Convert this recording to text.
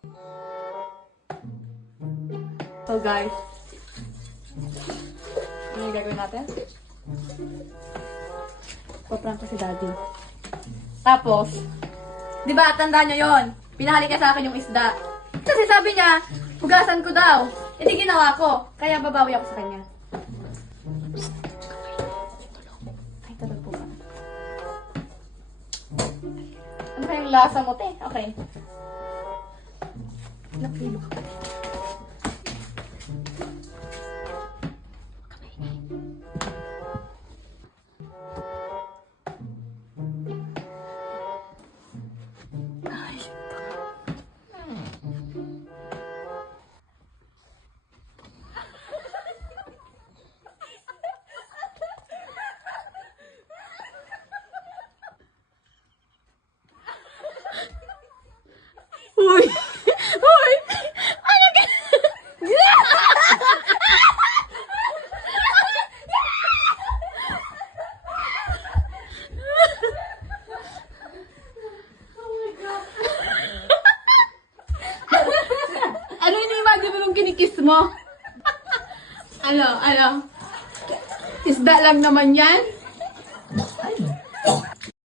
So guys, ano yung gagawin natin? Paprank ko si daddy. Tapos, di ba, tandaan nyo yon, pinahali ka sa akin yung isda. Kasi sabi niya, hugasan ko daw. Hindi ginawa ko. Kaya babawi ako sa kanya. Ay, tulog po ba? Ano kayang lasa mo, te? Okay. Napilo ka pa. Uy! Uy! Ano ka? Ano ini-imagine mo nung kinikiss mo? Ano? Isda lang naman yan?